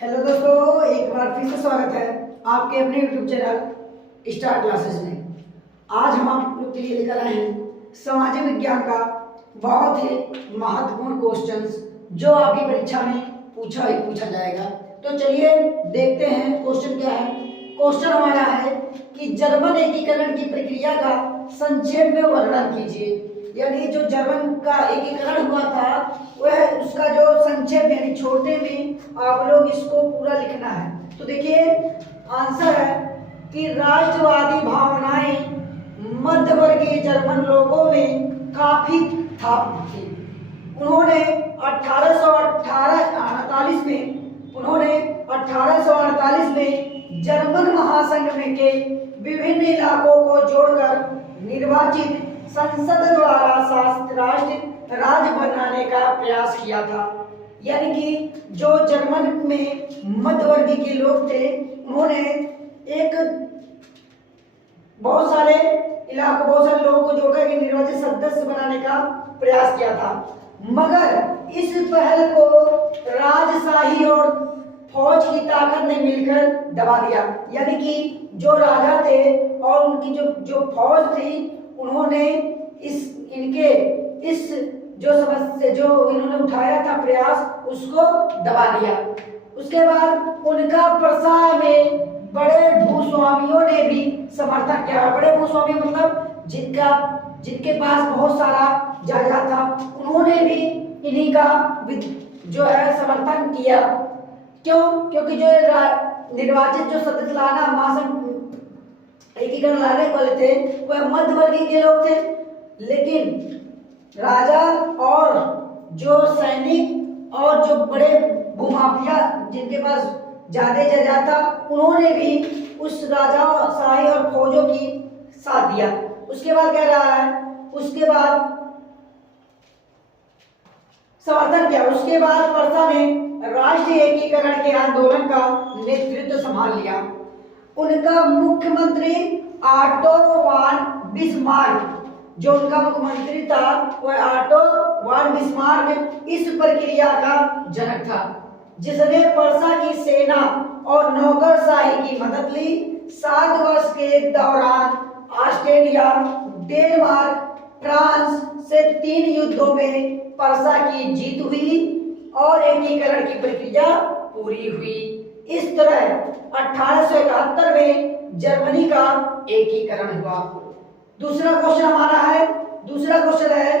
Hello दोस्तों, एक बार फिर से स्वागत है आपके अपने यूट्यूब चैनल स्टार क्लासेस में। आज हम आप लोग के लिए लेकर आए हैं सामाजिक विज्ञान का बहुत ही महत्वपूर्ण क्वेश्चंस जो आपकी परीक्षा में पूछा जाएगा। तो चलिए देखते हैं क्वेश्चन क्या है। क्वेश्चन हमारा है कि जर्मन एकीकरण की प्रक्रिया का संक्षेप में वर्णन कीजिए। यानी जो जर्मन का एकीकरण हुआ था वह उसका जो संक्षेप यानी छोटे में आप लोग इसको पूरा लिखना है। तो देखिए आंसर है कि राष्ट्रवादी भावनाएं मध्यवर्गीय जर्मन लोगों में काफी स्थापित थी। उन्होंने 1848 में जर्मन महासंघ में के विभिन्न इलाकों को जोड़कर निर्वाचित संसद द्वारा राष्ट्र राज्य बनाने का प्रयास किया था। यानी कि जो जर्मन में मध्यवर्गीय के लोग थे उन्होंने एक बहुत सारे लोगों को जोड़कर के निर्वाचित सदस्य बनाने का प्रयास किया था, मगर इस पहल को राजशाही और फौज की ताकत ने मिलकर दबा दिया। यानी कि जो राजा थे और उनकी जो फौज थी उन्होंने इस जो समस्या जो इन्होंने उठाया था प्रयास उसको दबा दिया। उसके बाद उनका प्रसार में बड़े भूस्वामियों ने भी समर्थन किया। बड़े भूस्वामी मतलब जिनके पास बहुत सारा जायदाद था, उन्होंने भी इन्हीं का जो है समर्थन किया। क्यों? क्योंकि जो निर्वाचित जो सदस्य लाना महासंघ एकीकरण लाने वाले थे वह मध्यवर्गीय के लोग थे, लेकिन राजा और जो सैनिक और जो बड़े भूमाफिया जिनके पास ज्यादा जायदाद था उन्होंने भी उस राजा शाही और फौजों की साथ दिया। उसके बाद कह रहा है उसके बाद समर्थन किया। उसके बाद पर्सा ने राष्ट्रीय एकीकरण के आंदोलन का नेतृत्व संभाल लिया। उनका मुख्यमंत्री ऑटो वान बिस्मार्क, जो उनका मुख्यमंत्री था वह ऑटो वान बिस्मार्क इस प्रक्रिया का जनक था, जिसने पर्सा की सेना और नौकरशाही की मदद ली। 7 वर्ष के दौरान ऑस्ट्रेलिया, डेनमार्क, फ्रांस से 3 युद्धों में पर्सा की जीत हुई और एकीकरण की प्रक्रिया पूरी हुई। इस तरह 1871 में जर्मनी का एकीकरण हुआ। दूसरा क्वेश्चन हमारा है, दूसरा क्वेश्चन है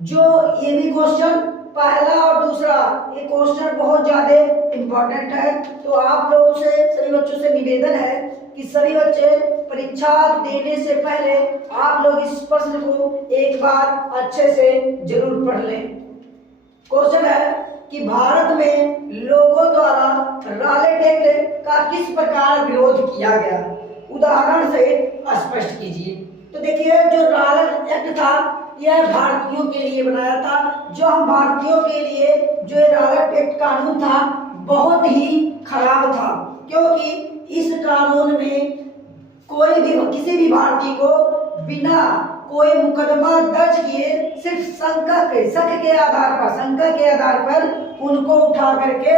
जो ये भी क्वेश्चन पहला और दूसरा ये क्वेश्चन बहुत ज्यादा इंपॉर्टेंट है। तो आप लोगों से सभी बच्चों से निवेदन है कि सभी बच्चे परीक्षा देने से पहले आप लोग इस प्रश्न को एक बार अच्छे से जरूर पढ़ लें। क्वेश्चन है कि भारत में लोगों द्वारा रॉलेट एक्ट का किस प्रकार विरोध किया गया, उदाहरण से स्पष्ट कीजिए। तो देखिए जो रॉलेट एक्ट था यह भारतीयों के लिए बनाया था। जो हम भारतीयों के लिए जो रॉलेट एक्ट कानून था बहुत ही खराब था, क्योंकि इस कानून में कोई भी किसी भी भारतीय को बिना कोई मुकदमा दर्ज किए सिर्फ शक के आधार पर उनको उठा करके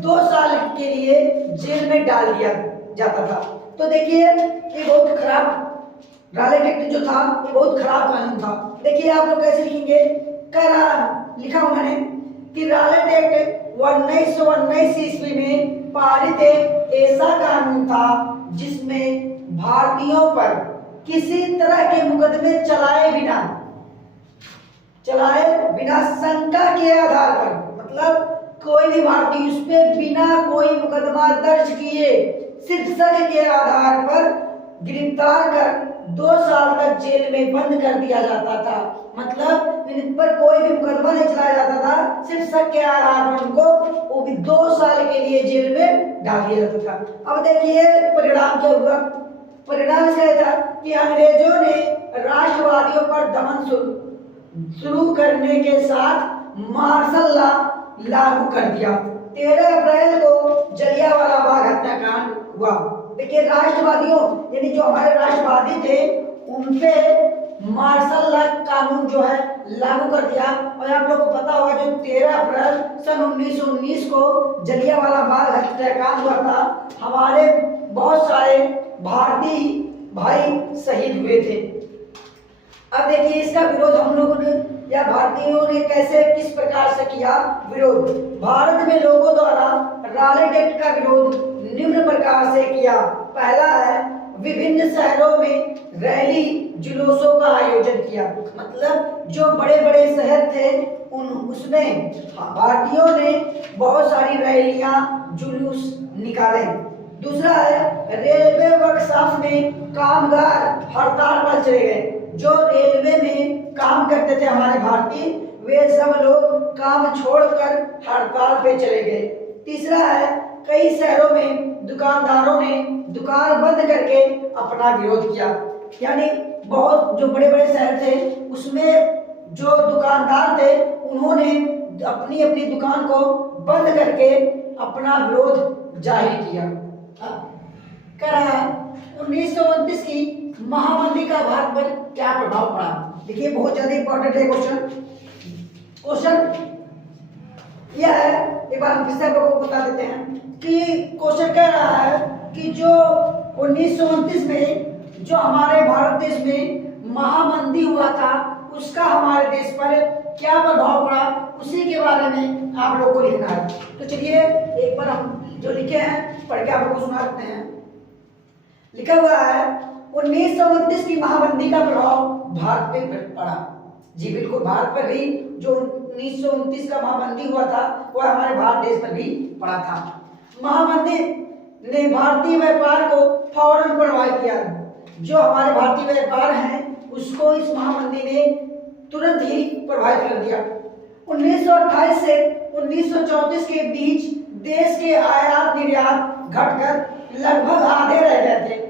2 साल के लिए जेल में डाल दिया जाता था। तो देखिए ये बहुत खराब रॉलेट एक्ट जो था ये बहुत खराब कानून था। देखिए आप लोग कैसे लिखेंगे, लिखा हूं मैंने कि रॉलेट एक्ट 1919 ईस्वी में पारित एक ऐसा कानून था जिसमें भारतीयों पर किसी तरह के मुकदमे चलाए बिना शंका के आधार पर, मतलब कोई भी भारतीय उस पर बिना कोई मुकदमा दर्ज किए सिर्फ शक के आधार पर गिरफ्तार कर 2 साल तक जेल में बंद कर दिया जाता था। मतलब इन पर कोई भी मुकदमा नहीं चलाया जाता था, सिर्फ शक के आधार पर उनको वो भी 2 साल के लिए जेल में डाल दिया जाता था। अब देखिए परिणाम क्या हुआ। परिणाम क्या था कि अंग्रेजों ने राष्ट्रवादियों पर दमन शुरू करने के साथ मार्शल लॉ लागू कर दिया। 13 अप्रैल को जलियांवाला बाग हत्याकांड हुआ। देखिए राष्ट्रवादियों यानी जो हमारे राष्ट्रवादी थे उन पे मार्शल लॉ कानून जो है लागू कर दिया। और आप लोगों को पता होगा जो 13 अप्रैल सन 1919 को जलियांवाला बाग हत्याकांड हुआ था, हमारे बहुत सारे भारतीय भाई शहीद हुए थे। अब देखिए इसका विरोध हम लोगों ने या भारतीयों ने कैसे किस प्रकार से किया विरोध। भारत में लोगों द्वारा रॉलेट एक्ट का विरोध निम्न प्रकार से किया। पहला है विभिन्न शहरों में रैली जुलूसों का आयोजन किया। मतलब जो बड़े बड़े शहर थे उसमें भारतीयों ने बहुत सारी रैलियां जुलूस निकाले। दूसरा है रेलवे वर्कशॉप में कामगार हड़ताल पर चले गए। जो रेलवे में काम करते थे हमारे भारतीय, वे सब लोग काम छोड़कर हड़ताल पे चले गए। तीसरा है कई शहरों में दुकानदारों ने दुकान बंद करके अपना विरोध किया। यानी बहुत जो बड़े बड़े शहर थे उसमें जो दुकानदार थे उन्होंने अपनी अपनी दुकान को बंद करके अपना विरोध जाहिर किया। कह रहा है 1929 की महामंदी का भारत पर क्या प्रभाव पड़ा। देखिए बहुत ज्यादा इंपॉर्टेंट है क्वेश्चन यह है, एक बार हम फिर से आप लोगों को बता देते हैं कि क्वेश्चन कह रहा है कि जो 1929 में जो हमारे भारत देश में महामंदी हुआ था उसका हमारे देश पर क्या प्रभाव पड़ा, उसी के बारे में आप लोगों को लिखना है। तो चलिए एक बार हम जो लिखे हैं पढ़ के आप लोगों को सुना देते हैं। लिखा हुआ है 1929 की महामंदी का प्रभाव भारत पे पड़ा। जी बिल्कुल, भारत पर भी जो 1929 का महामंदी हुआ था वह हमारे भारत देश पर भी पड़ा था। महामंदी ने भारतीय व्यापार को फौरन प्रभावित किया। जो हमारे भारतीय व्यापार हैं उसको इस महामंदी ने तुरंत ही प्रभावित कर दिया। 1928 से 1934 के बीच देश के आयात निर्यात घटकर लगभग आधे रह गए थे।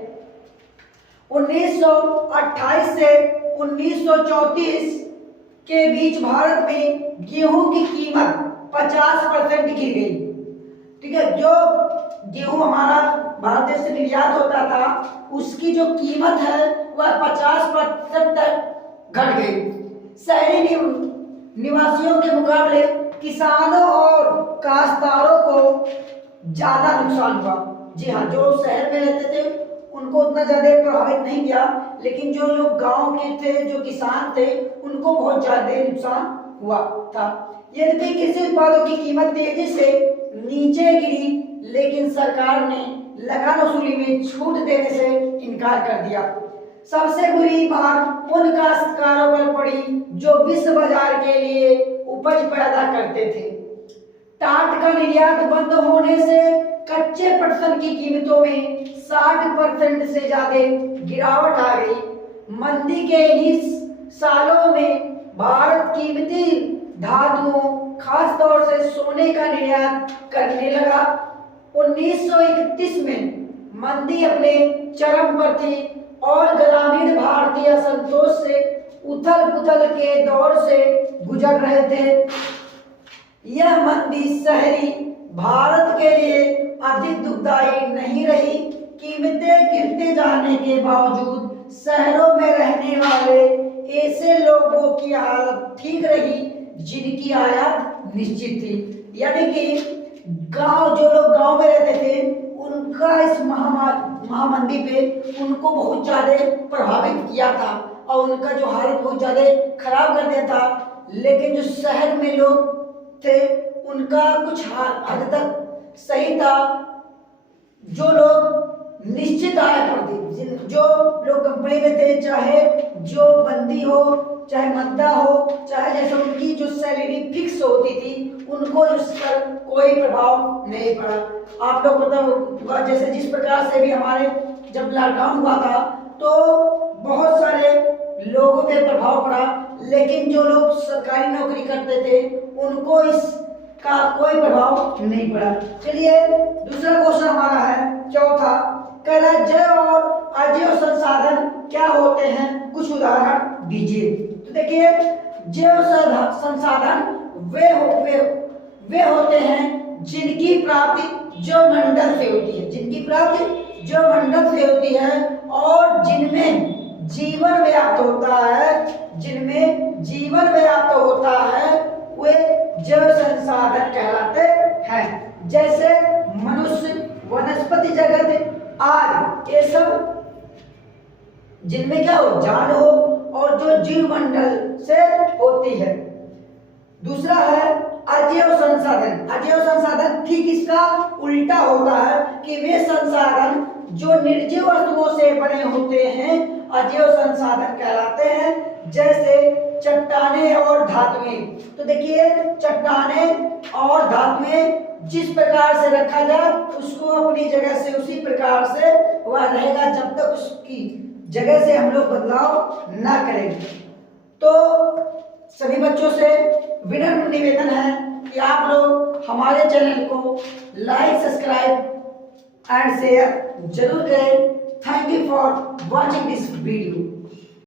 1928 से 1934 के बीच भारत में गेहूं की कीमत 50% गिर गई। ठीक है, जो गेहूं हमारा भारत देश से निर्यात होता था उसकी जो कीमत है वह 50% तक घट गई। शहरी निवासियों के मुकाबले किसानों और काश्तकारों को ज्यादा नुकसान हुआ। जी हाँ, जो शहर में रहते थे उनको उतना ज्यादा प्रभावित नहीं किया, लेकिन जो लोग गांव के थे, जो किसान थे, उनको बहुत ज्यादा नुकसान हुआ था। यद्यपि कृषि उत्पादों की कीमत तेजी से नीचे गिरी, लेकिन सरकार ने लगान वसूली में छूट देने से इनकार कर दिया। सबसे बुरी मार उन काश्तकारों पर पड़ी जो विश्व बाजार के लिए उपज पैदा करते थे। टाट का निर्यात बंद होने से कच्चे पटसन की कीमतों में 60% से ज्यादा गिरावट आ गई। मंदी के इस सालों में भारत कीमती धातुओं खास तौर से सोने का निर्यात करने लगा। 1931 में मंदी अपने चरम पर थी और ग्रामीण भारतीय असंतोष से उथल पुथल के दौर से गुजर रहे थे। यह मंदी शहरी भारत के लिए अधिक दुखदायी नहीं रही। कीमतें गिरते जाने के बावजूद शहरों में रहने वाले ऐसे लोगों की हालत ठीक रही जिनकी आयात निश्चित थी। यानी कि गांव, जो लोग गांव में रहते थे उनका इस महामंदी पे उनको बहुत ज्यादा प्रभावित किया था और उनका जो हालत बहुत ज्यादा खराब कर दिया था। लेकिन जो शहर में लोग थे उनका कुछ हद तक सही था। जो लोग निश्चित आय पर थे, जो लोग कंपनी में थे, चाहे जो बंदी हो, चाहे मद्दा हो, चाहे जैसे उनकी जो सैलरी फिक्स होती थी, उनको उस पर कोई प्रभाव नहीं पड़ा। आप लोग पता होगा जैसे जिस प्रकार से भी हमारे जब लॉकडाउन हुआ था तो बहुत सारे लोगों पे प्रभाव पड़ा, लेकिन जो लोग सरकारी नौकरी करते थे उनको इसका कोई प्रभाव नहीं पड़ा। चलिए दूसरा क्वेश्चन हमारा है चौथा, कह रहा है जैव और अजैव संसाधन क्या होते हैं, कुछ उदाहरण दीजिए। तो देखिए जैव संसाधन वे होते हैं जिनकी प्राप्ति जैव मंडल से होती है, जिनकी प्राप्ति जैव मंडल से होती है और जिनमें जीवन व्याप्त होता है, जिनमें जीवन व्याप्त होता है वे जैव संसाधन कहलाते हैं। जैसे मनुष्य, वनस्पति जगत आदि, ये सब जिनमें क्या हो, जान हो और जो जीव मंडल से होती है। दूसरा है अजैव संसाधन। अजैव संसाधन ठीक इसका उल्टा होता है कि वे संसाधन जो निर्जीव वस्तुओं से बने होते हैं अजैव संसाधन कहलाते हैं। जैसे चट्टानें और धातुएं। तो देखिए चट्टानें और धातुएं जिस प्रकार से रखा जाए उसको अपनी जगह से उसी प्रकार से वह रहेगा जब तक उसकी जगह से हम लोग बदलाव ना करें। तो सभी बच्चों से विनम्र निवेदन है कि आप लोग हमारे चैनल को लाइक, सब्सक्राइब एंड शेयर जरूर करें। Thank you for watching this video.